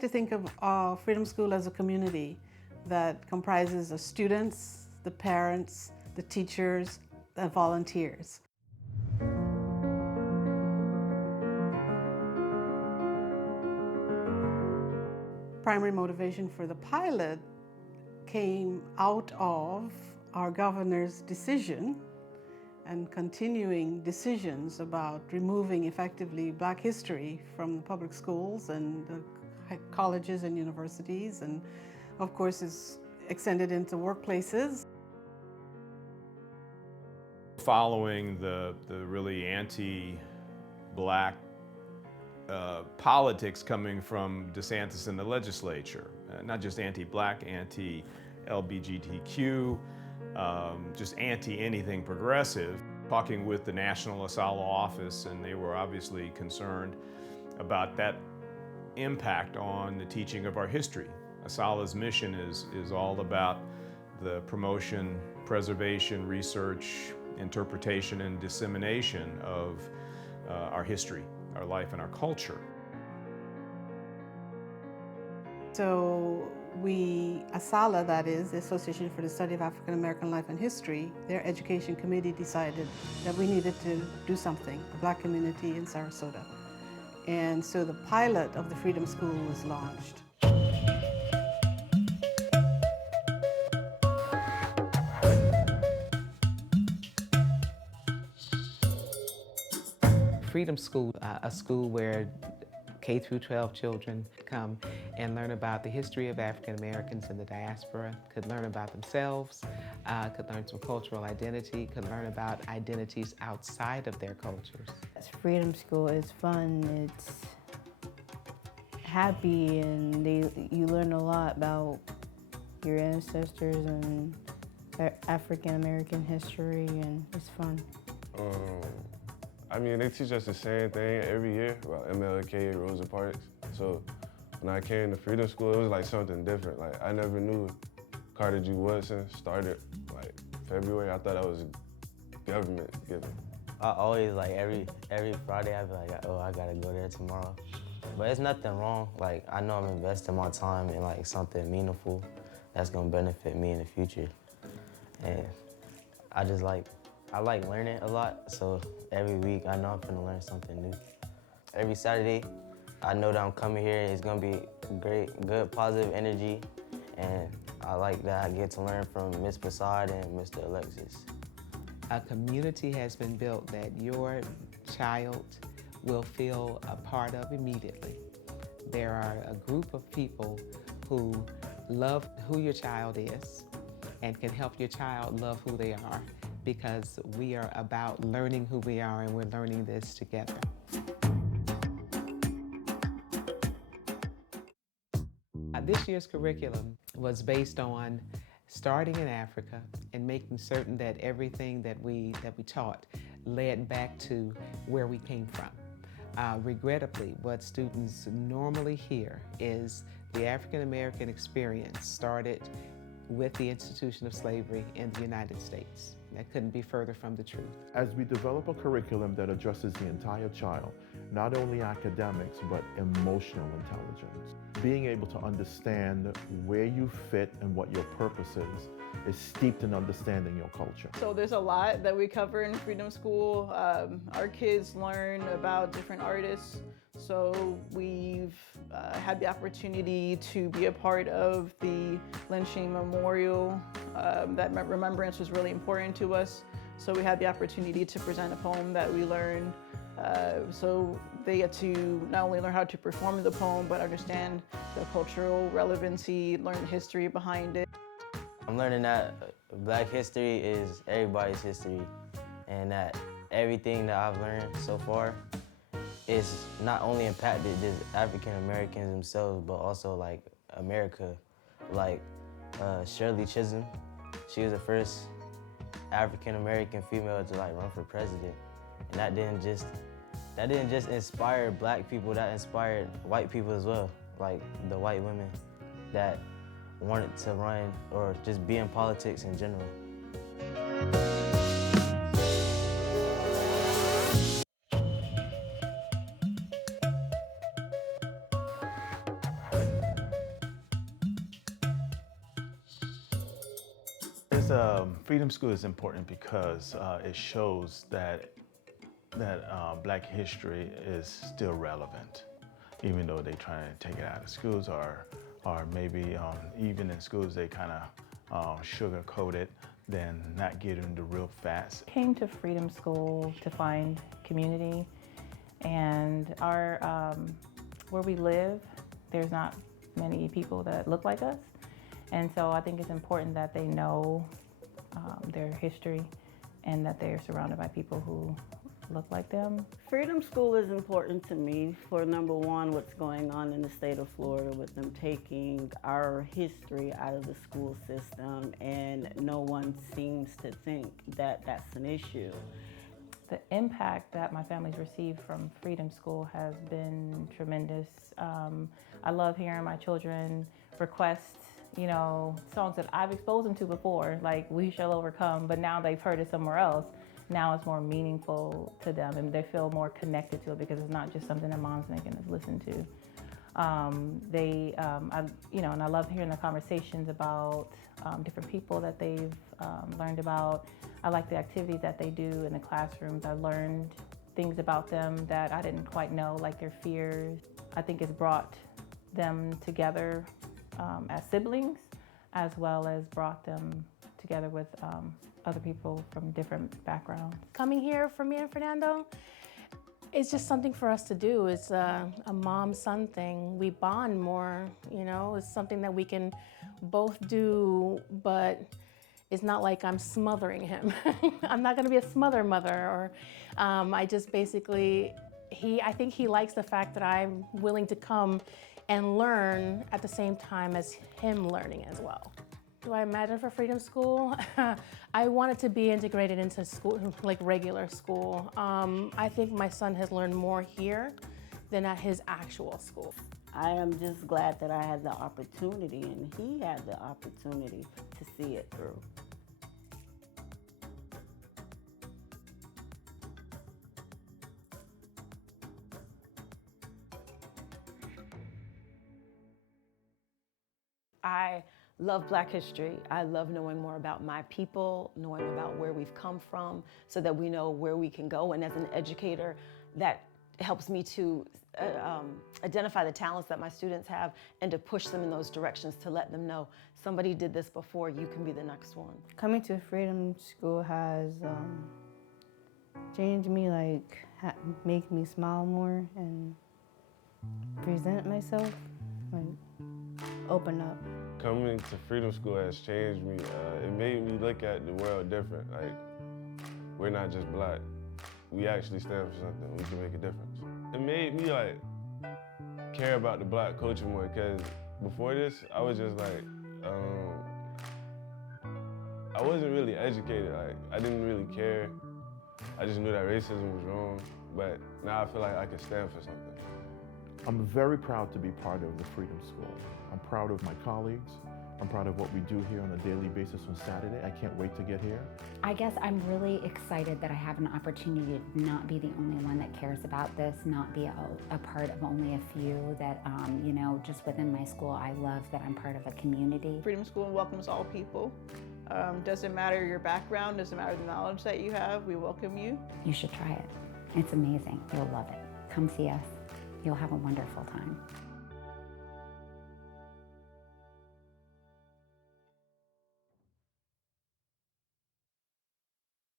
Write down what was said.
like to think of Freedom School as a community that comprises the students, the parents, the teachers, the volunteers. Primary motivation for the pilot came out of our governor's decision and continuing decisions about removing effectively Black history from the public schools and the colleges and universities, and of course is extended into workplaces. Following the really anti-Black politics coming from DeSantis in the legislature, not just anti-Black, anti-LGBTQ, just anti-anything progressive. Talking with the National ASALH office, and they were obviously concerned about that impact on the teaching of our history. ASALH's mission is all about the promotion, preservation, research, interpretation, and dissemination of our history, our life, and our culture. So ASALH, that is, the Association for the Study of African American Life and History, their education committee decided that we needed to do something, the Black community in Sarasota. And so the pilot of the Freedom School was launched. Freedom School, a school where K through 12 children come and learn about the history of African Americans in the diaspora, could learn about themselves, could learn some cultural identity, could learn about identities outside of their cultures. Freedom School is fun, it's happy, and you learn a lot about your ancestors and African American history, and it's fun. I mean, they teach us the same thing every year about MLK, Rosa Parks. So when I came to Freedom School, it was like something different. Like, I never knew Carter G. Woodson started like February. I thought that was government given. I always, like, every Friday, I'd be like, oh, I gotta go there tomorrow. But it's nothing wrong. Like, I know I'm investing my time in like something meaningful that's gonna benefit me in the future. And I like learning a lot, so every week I know I'm gonna learn something new. Every Saturday, I know that I'm coming here, it's gonna be great, good, positive energy, and I like that I get to learn from Ms. Prasad and Mr. Alexis. A community has been built that your child will feel a part of immediately. There are a group of people who love who your child is and can help your child love who they are, because we are about learning who we are, and we're learning this together. This year's curriculum was based on starting in Africa and making certain that everything that we taught led back to where we came from. Regrettably, what students normally hear is the African American experience started with the institution of slavery in the United States. That couldn't be further from the truth. As we develop a curriculum that addresses the entire child, not only academics, but emotional intelligence, being able to understand where you fit and what your purpose is steeped in understanding your culture. So there's a lot that we cover in Freedom School. Our kids learn about different artists. So we've had the opportunity to be a part of the lynching memorial. That remembrance was really important to us. So we had the opportunity to present a poem that we learned. So they get to not only learn how to perform the poem, but understand the cultural relevancy, learn the history behind it. I'm learning that Black history is everybody's history, and that everything that I've learned so far is not only impacted just African Americans themselves, but also like America. Like Shirley Chisholm, she was the first African American female to like run for president, and that didn't just inspire Black people, that inspired white people as well, like the white women that wanted to run or just be in politics in general. guess Freedom School is important because it shows that Black history is still relevant, even though they try to take it out of schools, or maybe even in schools they kind of sugarcoat it, then not getting the real facts. Came to Freedom School to find community, and our where we live, there's not many people that look like us, and so I think it's important that they know their history and that they're surrounded by people who look like them. Freedom School is important to me for, number one, what's going on in the state of Florida with them taking our history out of the school system, and no one seems to think that that's an issue. The impact that my family's received from Freedom School has been tremendous. I love hearing my children request, you know, songs that I've exposed them to before, like We Shall Overcome, but now they've heard it somewhere else. Now it's more meaningful to them, and they feel more connected to it because it's not just something that mom's making us listen to. And I love hearing the conversations about different people that they've learned about. I like the activities that they do in the classrooms. I learned things about them that I didn't quite know, like their fears. I think it's brought them together as siblings, as well as brought them together with other people from different backgrounds. Coming here for me and Fernando, it's just something for us to do. It's a mom-son thing. We bond more, you know. It's something that we can both do, but it's not like I'm smothering him. I'm not gonna be a smother mother, or I just basically, I think he likes the fact that I'm willing to come and learn at the same time as him learning as well. Do I imagine for Freedom School? I want it to be integrated into school, like regular school. I think my son has learned more here than at his actual school. I am just glad that I had the opportunity, and he had the opportunity to see it through. I love Black history. I love knowing more about my people, knowing about where we've come from, so that we know where we can go. And as an educator, that helps me to identify the talents that my students have and to push them in those directions, to let them know somebody did this before, you can be the next one. Coming to Freedom School has changed me, like make me smile more and present myself, like open up. Coming to Freedom School has changed me. It made me look at the world different. Like, we're not just Black. We actually stand for something. We can make a difference. It made me like care about the Black culture more, because before this, I was just like, I wasn't really educated. Like, I didn't really care. I just knew that racism was wrong. But now I feel like I can stand for something. I'm very proud to be part of the Freedom School. I'm proud of my colleagues. I'm proud of what we do here on a daily basis on Saturday. I can't wait to get here. I guess I'm really excited that I have an opportunity to not be the only one that cares about this, not be a part of only a few, that, you know, just within my school, I love that I'm part of a community. Freedom School welcomes all people. Doesn't matter your background, doesn't matter the knowledge that you have, we welcome you. You should try it. It's amazing. You'll love it. Come see us. You'll have a wonderful time.